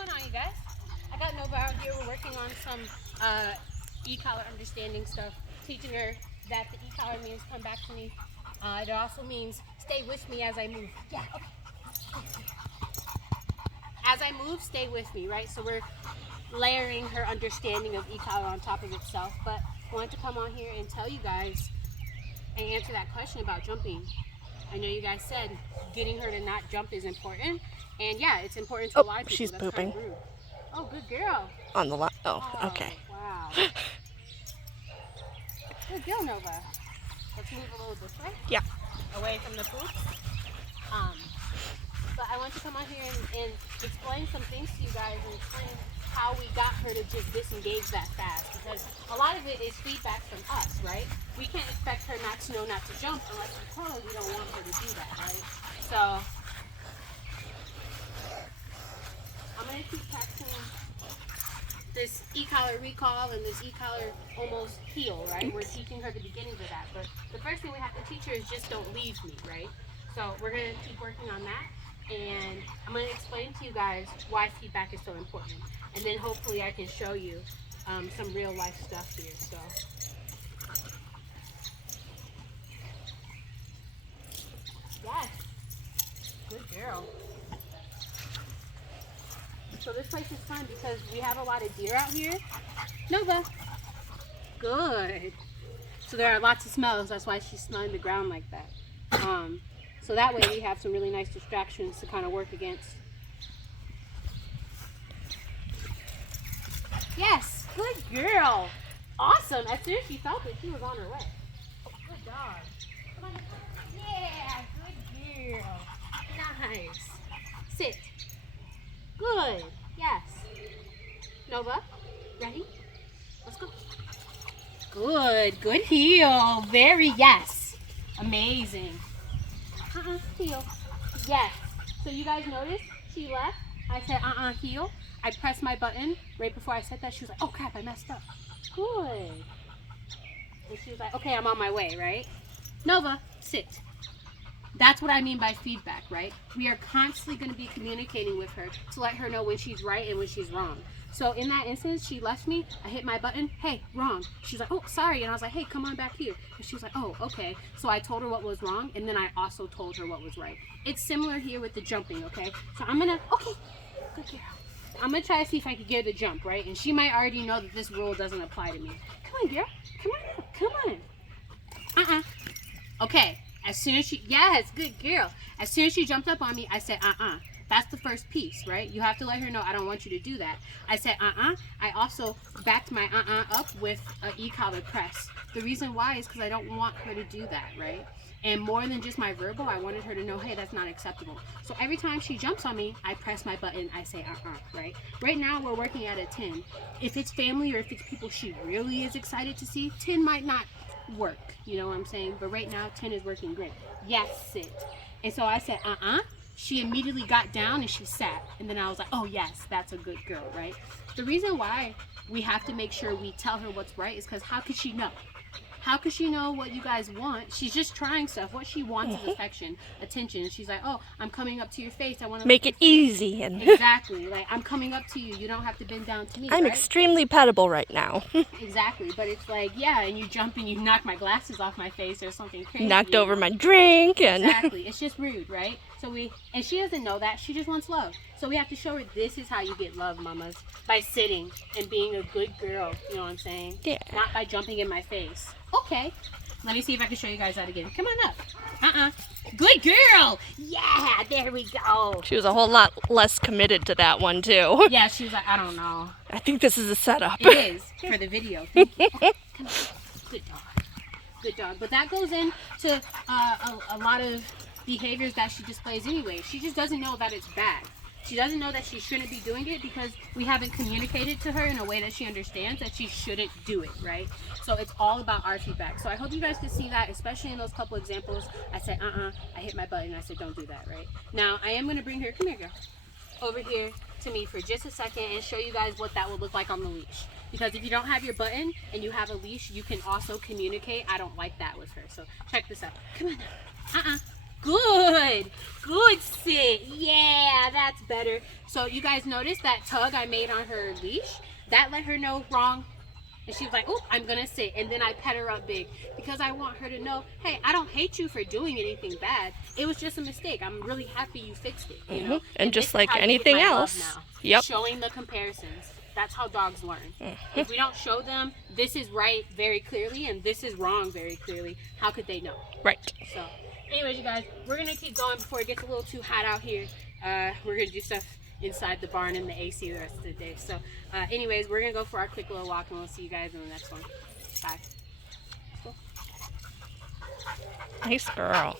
going on, you guys? I got Nova out here. We're working on some e-collar understanding stuff, teaching her that the e-collar means come back to me. It also means stay with me as I move. Yeah, okay. As I move, stay with me, right? So we're layering her understanding of e-collar on top of itself. But I wanted to come on here and tell you guys and answer that question about jumping. I know you guys said getting her to not jump is important. And yeah, it's important to a lot of people. She's That's pooping. kind of rude. Oh, good girl. On the line. Oh, okay. Wow. Good girl, Nova. Let's move a little this way. Yeah. Away from the poop. But I want to come on here and explain some things to you guys and explain how we got her to just disengage that fast, because a lot of it is feedback from us, right? We can't expect her not to know not to jump unless we tell her we don't want her to do that, right? So I'm going to keep practicing this e-collar recall and this e-collar almost heel, right? We're teaching her the beginnings of that, but the first thing we have to teach her is just don't leave me, right? So we're going to keep working on that, and I'm going to explain to you guys why feedback is so important, and then hopefully I can show you some real life stuff here. So yes, good girl. So this place is fun because we have a lot of deer out here. Nova, good. So there are lots of smells. That's why she's smelling the ground like that. So that way we have some really nice distractions to kind of work against. Yes, good girl. Awesome. As soon as she felt it, she was on her way. Good dog. Come on. Yeah, good girl. Nice. Sit. Good. Yes. Nova, ready? Let's go. Good. Good heel. Very yes. Amazing. Heel. Yes. So you guys noticed she left. I said heel. I pressed my button right before I said that. She was like, oh crap, I messed up. Good. And she was like, okay, I'm on my way, right? Nova, sit. That's what I mean by feedback, right? We are constantly going to be communicating with her to let her know when she's right and when she's wrong. So in that instance, she left me, I hit my button, hey, wrong. She's like, oh, sorry. And I was like, hey, come on back here. And she was like, oh, okay. So I told her what was wrong, and then I also told her what was right. It's similar here with the jumping, okay? So I'm going to, okay, good girl. I'm going to try to see if I can get her to jump, right? And she might already know that this rule doesn't apply to me. Come on, girl. Come on. Come on. Okay. As soon as she, yes, good girl. As soon as she jumped up on me, I said, That's the first piece, right? You have to let her know, I don't want you to do that. I said, I also backed my up with an e-collar press. The reason why is because I don't want her to do that, right? And more than just my verbal, I wanted her to know, hey, that's not acceptable. So every time she jumps on me, I press my button, I say, right? Right now, we're working at a 10. If it's family or if it's people she really is excited to see, 10 might not work, you know what I'm saying? But right now 10 is working great. Yes, sit. And so I said she immediately got down and she sat, and then I was like, oh yes, that's a good girl, right? The reason why we have to make sure we tell her what's right is because how could she know? How could she know what you guys want? She's just trying stuff. What she wants is affection, attention. She's like, oh, I'm coming up to your face. I want to make it easy. And exactly. Like, I'm coming up to you. You don't have to bend down to me. I'm right? extremely pettable right now. Exactly. But it's like, yeah, and you jump and you knock my glasses off my face or something crazy. Knocked over my drink. And exactly. It's just rude, right? So and she doesn't know that. She just wants love. So we have to show her this is how you get love, mamas. By sitting and being a good girl. You know what I'm saying? Yeah. Not by jumping in my face. Okay. Let me see if I can show you guys that again. Come on up. Good girl. Yeah, there we go. She was a whole lot less committed to that one, too. Yeah, she was like, I don't know. I think this is a setup. It is for the video. Thank you. Okay, come on. Good dog. Good dog. But that goes into a lot of behaviors that she displays anyway. She just doesn't know that it's bad. She doesn't know that she shouldn't be doing it because we haven't communicated to her in a way that she understands that she shouldn't do it, right? So it's all about our feedback. So I hope you guys can see that, especially in those couple examples. I said, I hit my button. I said, don't do that, right? Now, I am going to bring her, come here, girl, over here to me for just a second and show you guys what that would look like on the leash. Because if you don't have your button and you have a leash, you can also communicate, I don't like that with her. So check this out. Come on now. Good. Good sit. Yeah, that's better. So you guys notice that tug I made on her leash? That let her know wrong. And she was like, oh, I'm going to sit. And then I pet her up big because I want her to know, hey, I don't hate you for doing anything bad. It was just a mistake. I'm really happy you fixed it, you know? And this just is like how you get anything my love else. now. Yep. Showing the comparisons. That's how dogs learn. If we don't show them this is right very clearly and this is wrong very clearly, how could they know? Right. So, anyways, you guys, we're going to keep going before it gets a little too hot out here. We're going to do stuff inside the barn in the AC the rest of the day. So, anyways, we're going to go for our quick little walk and we'll see you guys in the next one. Bye. Nice girl.